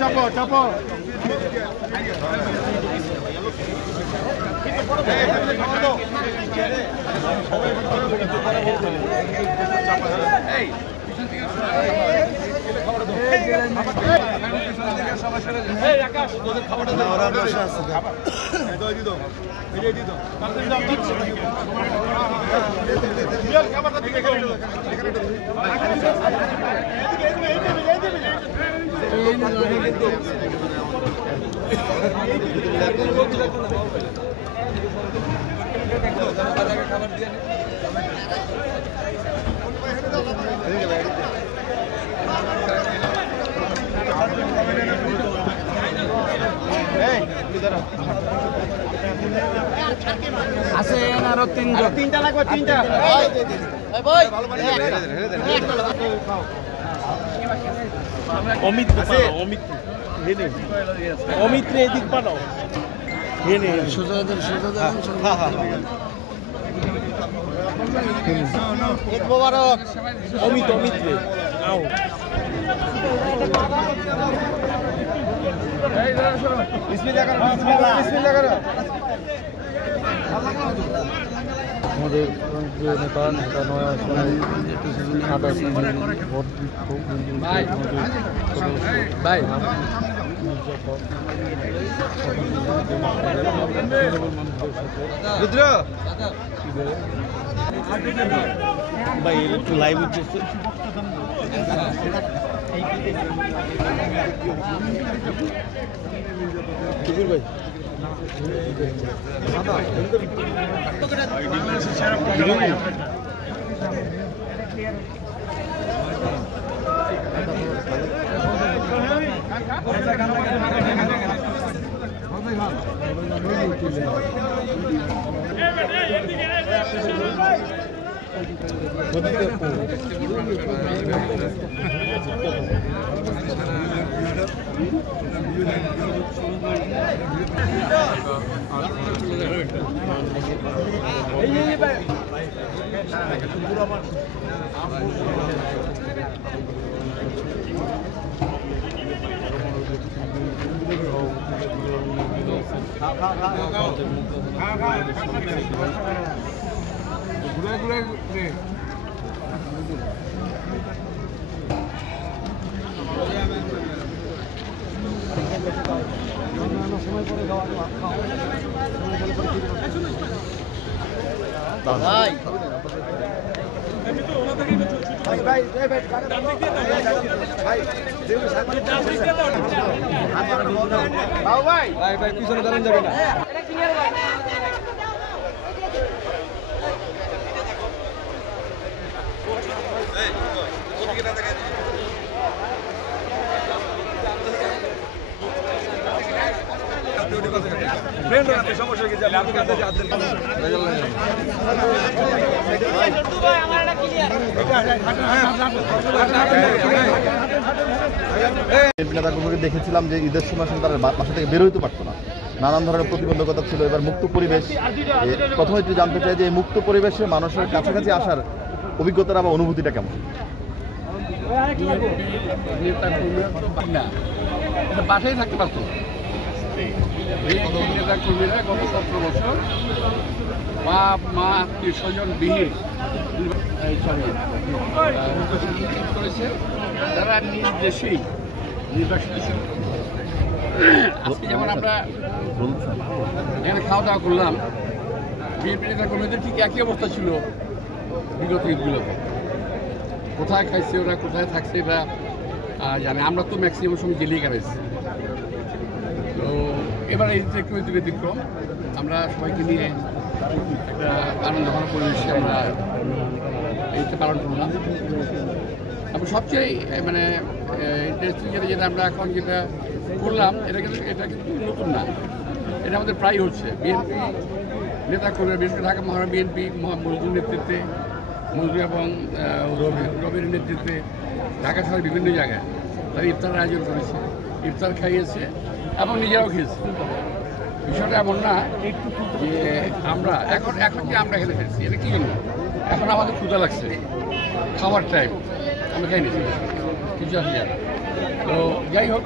চাপো চাপো আছে আরো তিনটা লাগবে তিনটা অমিত অমিত অমিত রে এদিক পাঠাও মোবারক অমিত অমিত রে আও বিসমিল্লাহ করো বিসমিল্লাহ করো আমাদের নেতা নেতা নয় ভাই রুদ্র ভাই একটু লাইভ হচ্ছে ভাই ভাই পিছনে দাঁড়ান যাবে না সমস্যা কি যাবে নেতাকর্মীকে দেখেছিলাম যে ঈদের সময় তারা বাসা থেকে বের হইতে পারতো না, নানান ধরনের প্রতিবন্ধকতা ছিল। এবার মুক্ত পরিবেশ, প্রথমে একটু জানতে চাই যে এই মুক্ত পরিবেশে মানুষের কাছাকাছি আসার অভিজ্ঞতাটা বা অনুভূতিটা কেমন? বাসায় থাকতে পারতো নেতাকর্মীরা গত 17 বছর বাপ মা আত্মীয় স্বজন বিহীন করেছে, তারা নিজ দেশেই নির্বাসিত ছিল। আজকে যেমন আমরা এখানে খাওয়া দাওয়া করলাম, বিএনপি নেতাকর্মীদের ঠিক একই অবস্থা ছিল বিগত ঈদগুলোতে। কোথায় খাইছে ওরা, কোথায় থাকছে এরা জানে। আমরা তো ম্যাক্সিমাম সময় জেলেই কাটাইছি। তো এবার এই যে একটু ব্যতিক্রম, আমরা সবাইকে নিয়ে একটা আনন্দ ঘন পরিবেশে আমরা এইটা পালন করলাম। এবং সবচেয়ে মানে ইন্টারেস্টিং যেটা আমরা এখন যেটা করলাম, এটা কিন্তু নতুন না, এটা আমাদের প্রায় হচ্ছে। বিএনপি নেতাকর্মীরা, বিশেষ করে ঢাকা মহানগর বিএনপি মজদুর নেতৃত্বে, মজদুর এবং রবির নেতৃত্বে ঢাকা শহরের বিভিন্ন জায়গায় তারা ইফতার আয়োজন করেছে, ইফতার খাইয়েছে এবং নিজেরাও খেয়েছে। বিষয়টা এমন না যে আমরা এখন যে আমরা এখানে খেয়েছি, এটা কী জন্য? এখন আমাদের ক্ষুধা লাগছে, খাওয়ার টাইম, আমরা খাই নিয়েছি কিছু আসি। তো যাই হোক,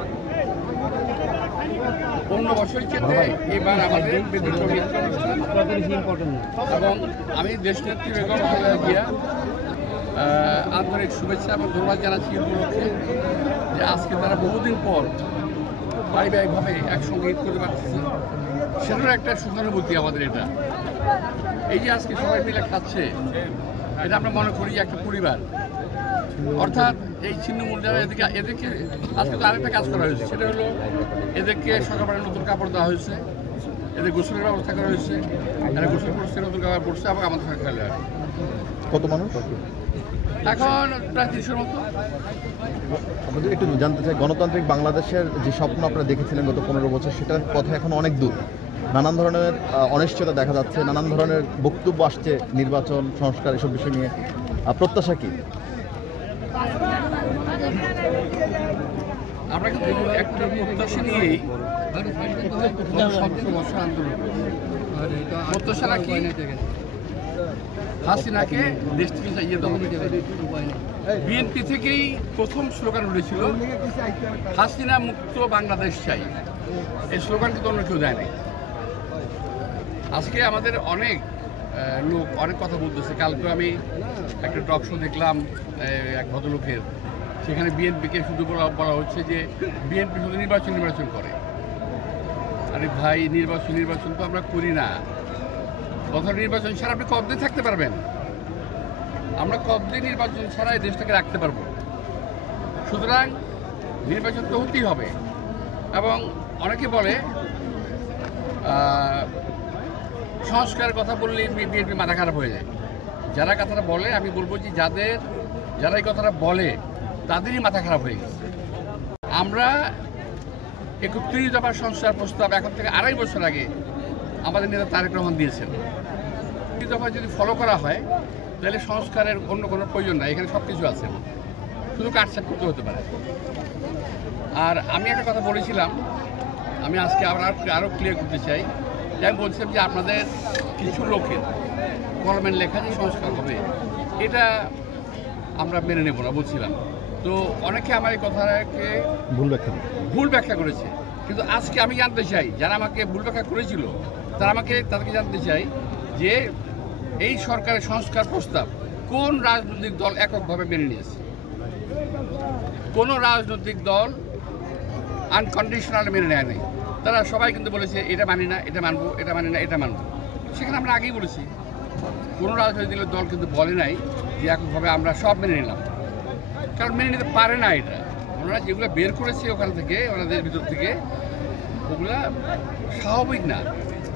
অন্য বছর চেতে এবার আমাদের ব্যতিক্রমী অনুষ্ঠান এবং আমি দেশনেত্রী বেগম খালেদা জিয়া আন্তরিক শুভেচ্ছা এবং ধন্যবাদ জানাচ্ছি উপলক্ষে যে আজকে তারা বহুদিন পর পারিবারিকভাবে একসঙ্গে ঈদ করতে পারতেছে, সেটারও একটা সুখানুভূতি আমাদের। এটা এই যে আজকে সবাই মিলে খাচ্ছে, এটা আমরা মনে করি যে একটা পরিবার। অর্থাৎ এই ছিন্নমূল যারা এদেরকে আজকে তো আরেকটা কাজ করা হয়েছে, সেটা হলো এদেরকে সকালবেলা নতুন কাপড় দেওয়া হয়েছে, এদের গোসলের ব্যবস্থা করা হয়েছে, এরা গোসল করছে, নতুন কাপড় পড়ছে এবং আমাদের সঙ্গে খেলে। কত মানুষ? এখন প্রায় ৩০০-র মতো। আপনাদের একটু জানতে চাই, গণতান্ত্রিক বাংলাদেশের যে স্বপ্ন আপনারা দেখেছিলেন গত 15 বছর, সেটার পথে এখন অনেক দূর। নানান ধরনের অনিশ্চয়তা দেখা যাচ্ছে, নানান ধরনের বক্তব্য আসছে নির্বাচন সংস্কার এসব বিষয় নিয়ে। প্রত্যাশা কি? আমরা কিন্তু একটা প্রত্যাশা নিয়েই 17 বছর আন্দোলন করেছি। প্রত্যাশা কি? হাসিনাকে দেশ থেকে চাইয়ে দেওয়া। বিএনপি থেকেই প্রথম স্লোগান উঠেছিল হাসিনা মুক্ত বাংলাদেশ চাই। এই স্লোগান কিন্তু অন্য কেউ দেয় নাই। আজকে আমাদের অনেক লোক অনেক কথা বলতেছে। কালকে আমি একটা টক শো দেখলাম এক ভদ্রলোকের, সেখানে বিএনপিকে শুধু বলা হচ্ছে যে বিএনপি শুধু নির্বাচন করে। আরে ভাই, নির্বাচন তো আমরা করি না। প্রথম নির্বাচন ছাড়া আপনি কতদিন থাকতে পারবেন? আমরা কতদিন নির্বাচন ছাড়া এই দেশটাকে রাখতে পারবো? সুতরাং নির্বাচন তো হতেই হবে। এবং অনেকে বলে সংস্কারের কথা বললে বিএনপি মাথা খারাপ হয়ে যায়। যারা কথাটা বলে, আমি বলবো যে যারা এই কথাটা বলে তাদেরই মাথা খারাপ হয়ে গেছে। আমরা 31 দফা সংস্কার প্রস্তাব এখন থেকে 2.5 বছর আগে আমাদের নেতা তারেক রহমান দিয়েছেন। 31 দফা যদি ফলো করা হয় তাহলে সংস্কারের অন্য কোনো প্রয়োজন নাই, এখানে সব কিছু আছে, শুধু কাটছাট করতে হতে পারে। আর আমি একটা কথা বলেছিলাম, আমি আজকে আরও ক্লিয়ার করতে চাই যে আমি বলছিলাম যে আপনাদের কিছু লোকের কলমের লেখা যে সংস্কার হবে, এটা আমরা মেনে নেব না বলছিলাম। তো অনেকে আমার এই কথাকে ভুল ব্যাখ্যা করেছে। কিন্তু আজকে আমি জানতে চাই, যারা আমাকে ভুল ব্যাখ্যা করেছিল তাদেরকে জানতে চাই যে এই সরকারের সংস্কার প্রস্তাব কোন রাজনৈতিক দল এককভাবে মেনে নিয়েছে? কোনো রাজনৈতিক দল আনকন্ডিশনাল মেনে নেয় নাই। তারা সবাই কিন্তু বলেছে এটা মানি না, এটা মানবো, এটা মানি না, এটা মানবো। সেখানে আমরা আগেই বলেছি, কোনো রাজনৈতিক দল কিন্তু বলে নাই যে এককভাবে আমরা সব মেনে নিলাম, কারণ মেনে নিতে পারে না। এটা ওনারা যেগুলো বের করেছে ওখান থেকে, ওনাদের ভিতর থেকে, ওগুলা স্বাভাবিক না,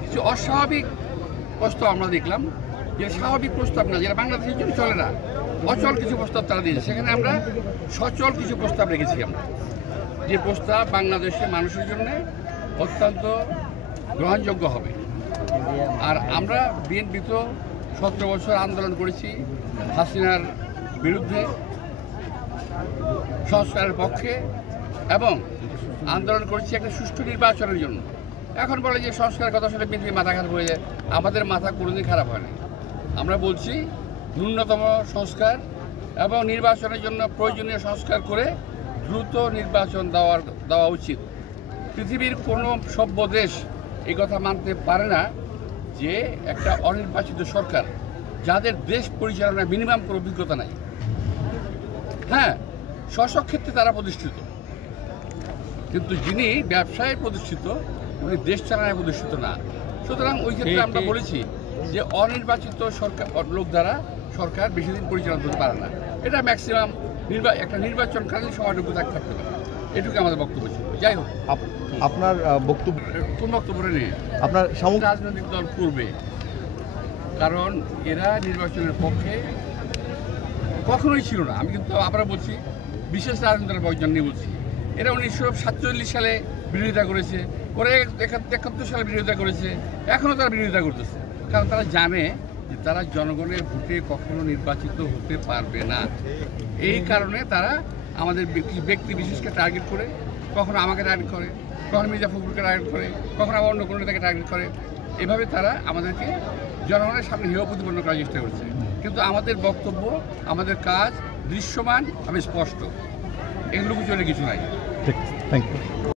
কিছু অস্বাভাবিক প্রস্তাব আমরা দেখলাম, যে স্বাভাবিক প্রস্তাব না, যেটা বাংলাদেশের জন্য চলে না, অচল কিছু প্রস্তাব তারা দিয়েছে। সেখানে আমরা সচল কিছু প্রস্তাব রেখেছি আমরা, যে প্রস্তাব বাংলাদেশের মানুষের জন্য অত্যন্ত গ্রহণযোগ্য হবে। আর আমরা বিএনপি তো 17 বছর আন্দোলন করেছি হাসিনার বিরুদ্ধে, সংস্কারের পক্ষে, এবং আন্দোলন করেছি একটা সুষ্ঠু নির্বাচনের জন্য। এখন বলে যে সংস্কারের কথা শুনে বিএনপি মাথা খারাপ হয়ে যায়। আমাদের মাথা কোনোদিন খারাপ হয় না। আমরা বলছি ন্যূনতম সংস্কার এবং নির্বাচনের জন্য প্রয়োজনীয় সংস্কার করে দ্রুত নির্বাচন দেওয়া উচিত। পৃথিবীর কোনো সভ্য দেশ এই কথা মানতে পারে না যে একটা অনির্বাচিত সরকার, যাদের দেশ পরিচালনায় মিনিমাম কোনো অভিজ্ঞতা নাই, হ্যাঁ শাসক ক্ষেত্রে তারা প্রতিষ্ঠিত, কিন্তু যিনি ব্যবসায় প্রতিষ্ঠিত উনি দেশ চালানায় প্রতিষ্ঠিত না। সুতরাং ওই ক্ষেত্রে আমরা বলেছি যে অনির্বাচিত সরকার লোক দ্বারা সরকার বেশি দিন পরিচালনা করতে পারে না। এটা ম্যাক্সিমাম একটা নির্বাচনকালীন সময়টুকু থাকতে পারে। এটুকু আমাদের বক্তব্য ছিল। যাই হোক, আপনার বক্তব্য কোন বক্তব্য নেই। আপনার রাজনৈতিক দল করবে, কারণ এরা নির্বাচনের পক্ষে কখনোই ছিল না। আমি কিন্তু আবার বলছি, বিশেষ রাজনৈতিক দলের প্রয়োজন নিয়ে বলছি। এরা 1947 সালে বিরোধিতা করেছে, পরে 71 সালে বিরোধিতা করেছে, এখনও তারা বিরোধিতা করতেছে, কারণ তারা জানে যে তারা জনগণের ভোটে কখনো নির্বাচিত হতে পারবে না। এই কারণে তারা আমাদের ব্যক্তি বিশেষকে টার্গেট করে, কখনো আমাকে টার্গেট করে, কখনো মির্জা ফখরুলকে টার্গেট করে, কখনো আবার অন্য কোনো নেতাকে টার্গেট করে। এভাবে তারা আমাদেরকে জনগণের সামনে হেয় প্রতিপন্ন করার চেষ্টা করছে। কিন্তু আমাদের বক্তব্য, আমাদের কাজ দৃশ্যমান এবং স্পষ্ট, এগুলো চলে কিছু নাই। Thank you.